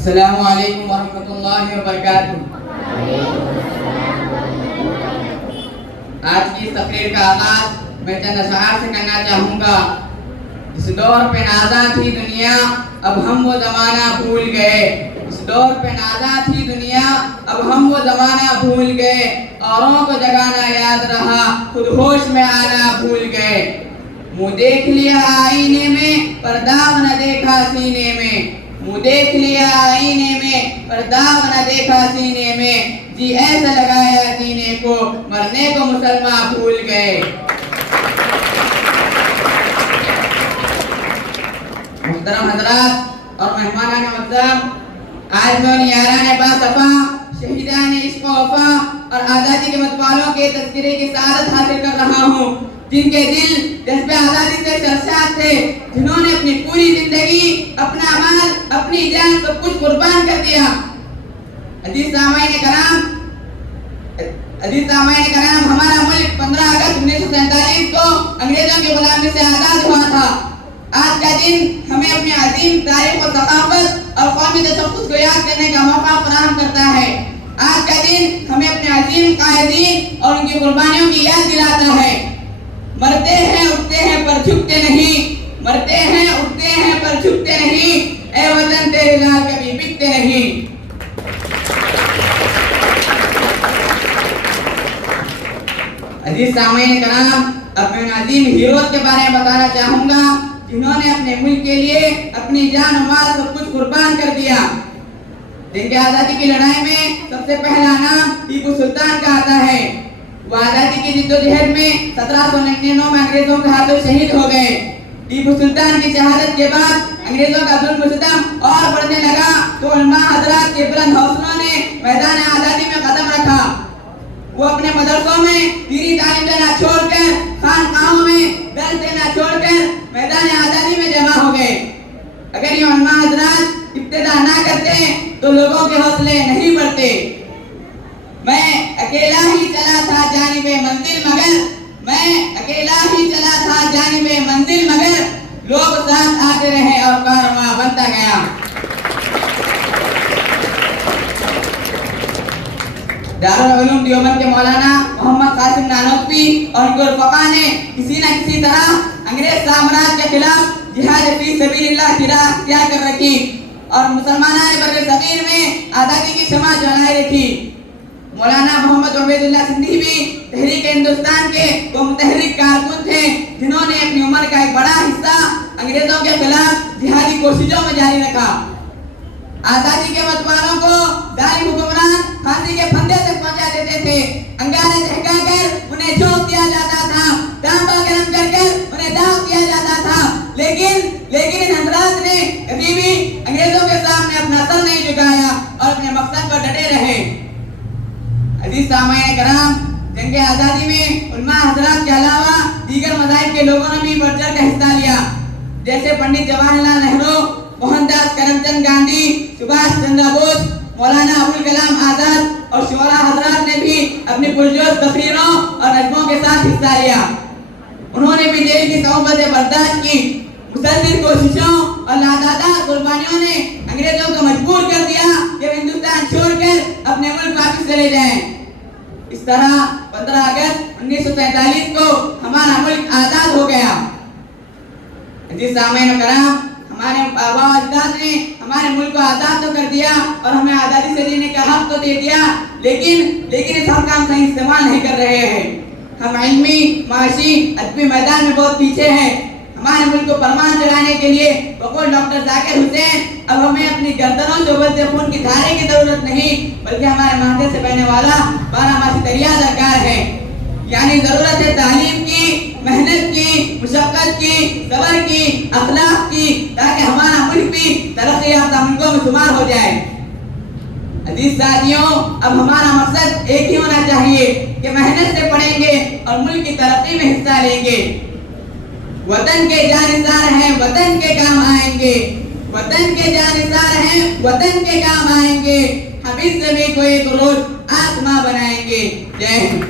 السلام علیکم ورحمۃ اللہ وبرکاتہ۔ آج کی اس تقریر کا آغاز میں چند اشعار سے کرنا چاہوں گا۔ اس دور پہ نازا تھی دنیا، اب ہم وہ زمانہ بھول گئے۔ اس دور پہ نازا تھی دنیا، اب ہم وہ زمانہ بھول گئے۔ اوروں کو جگانا یاد رہا، خود ہوش میں آنا بھول گئے۔ منہ دیکھ لیا آئینے میں، پر داغ نہ دیکھا سینے میں۔ منہ دیکھ لیا آئینے میں، پر داغ نہ دیکھا سینے میں۔ جی ایسا لگایا جینے کو، مرنے کو مسلمان بھول گئے۔ محترم حضرات اور مہمانان معزز، آج میں 11 باصفا شہیدان عشق و وفا اور آزادی کے متوالوں کے تذکرے کی سعادت حاصل کر رہا ہوں، جن کے دل جذبہ آزادی سے سرشار تھے، جنہوں نے اپنی پوری زندگی، اپنا مال، اپنی جان سب کچھ قربان کر دیا۔ عزیز سامعین کرام، ہمارا ملک 15 اگست 1947 کو انگریزوں کی غلامی سے آزاد ہوا تھا۔ آج کا دن ہمیں اپنی عظیم تاریخ و ثقافت اور قومی تشخص کو یاد کرنے کا موقع فراہم کرتا ہے۔ آج کا دن ہمیں اپنے عظیم قائدین اور ان کی قربانیوں کی یاد دلاتا ہے۔ مرتے ہیں اٹھتے ہیں پر جھکتے نہیں، مرتے ہیں اٹھتے ہیں پر جھکتے نہیں، اے وطن تیرے لال کبھی بکتے نہیں۔ عزیز سامعین کرام، اب میں ان عظیم ہیروز کے بارے میں بتانا چاہوں گا جنہوں نے اپنے ملک کے لیے اپنی جان و مال سب کچھ قربان کر دیا۔ جنگ آزادی کی لڑائی میں سب سے پہلا نام ٹیپو سلطان کا آتا ہے۔ وہ آزادی کی جدوجہد میں 1799 میں انگریزوں کے ہاتھوں شہید ہو گئے۔ ٹیپو سلطان کی شہادت کے بعد انگریزوں کا ظلم و ستم اور بڑھنے لگا تو علماء حضرات کے بلند حوصلوں نے میدان آزادی میں قدم رکھا۔ وہ اپنے مدرسوں میں دینی تعلیم دینا چھوڑ کر، خانقاہوں میں درس دینا چھوڑ کر میدان آزادی میں جمع ہو گئے۔ اگر یہ علماء حضرات ابتدا نہ کرتے تو لوگوں کے حوصلے نہیں بڑھتے۔ میں اکیلا ہی چلا تھا جانب منزل مگر، میں اکیلا ہی چلا تھا جانب منزل مگر، لوگ ساتھ آتے رہے اور کارواں بنتا گیا۔ دارالعلوم دیوبند کے مولانا محمد قاسم نانوتوی اور ان کے رفقا نے کسی نہ کسی طرح انگریز سامراج کے خلاف جہاد فی سبیل اللہ کی راہ اختیار کر رکھی اور مسلمانان بر صغیر میں آزادی کی شمع جلائے رکھی۔ مولانا محمد عبید اللہ سندھی بھی تحریک ہندوستان کے وہ متحرک کارکن تھے جنہوں نے اپنی عمر کا ایک بڑا حصہ انگریزوں کے خلاف جہادی کوششوں میں جاری رکھا۔ آزادی کے متوالوں کو ظالم حکمران پھانسی کے پھندے سے پہنچا دیتے تھے، انگارے دہکا کر انہیں جھونک دیا جاتا تھا، تانبا گرم کر کر انہیں داغ دیا جاتا تھا، لیکن ان حضرات نے کبھی بھی انگریزوں کے سامنے اپنا سر نہیں جھکایا اور اپنے مقصد پر ڈٹے رہے۔ عزیز سامعین کرام، جنگ آزادی میں علماء حضرات کے علاوہ دیگر مذاہب کے لوگوں نے بھی بڑھ چڑھ کر حصہ لیا، جیسے پنڈت جواہر لال نہرو، موہن داس کرم چند گاندھی، سبھاش چندر بوس، مولانا ابوالکلام آزاد اور شعراء حضرات نے بھی اپنی پرجوش تقریروں اور نظموں کے ساتھ حصہ لیا۔ انہوں نے بھی جیل کی صعوبتیں برداشت کی۔ مسلسل کوششوں اور لاتعداد قربانیوں نے انگریزوں کو مجبور کر دیا کہ وہ ہندوستان چھوڑ کر اپنے ملک واپس چلے جائیں۔ اس طرح 15 اگست 1947 کو ہمارا ملک آزاد ہو گیا۔ عزیز سامعین کرام، ہمارے آبا و اجداد نے ہمارے ملک کو آزاد تو کر دیا اور ہمیں آزادی سے جینے کا حق تو دے دیا، لیکن اس حق کا ہم صحیح استعمال نہیں کر رہے ہیں۔ ہم علمی، معاشی، ادبی میدان میں بہت پیچھے ہیں۔ ہمارے ملک کو فرمان چڑھانے کے لیے بقول ڈاکٹر ذاکر حسین اب ہمیں اپنی گردنوں سے ابلتے خون کی دھارے کی ضرورت نہیں، بلکہ ہمارے معدے سے بہنے والا 12 ماسی دریا درکار ہے۔ یعنی ضرورت ہے تعلیم کی، محنت کی، مشقت کی، صبر کی، اخلاق کی، تاکہ ہمارا ملک بھی ترقی یافتہ ملکوں میں شمار ہو جائے۔ عزیز ساتھیوں، اب ہمارا مقصد ایک ہی ہونا چاہیے کہ محنت سے پڑھیں گے اور ملک کی ترقی میں حصہ لیں گے۔ وطن کے جانثار ہیں، وطن کے کام آئیں گے، وطن کے جانثار ہیں، وطن کے کام آئیں گے، ہم اس زمین کو ایک روز آسماں بنائیں گے۔ جے ہند۔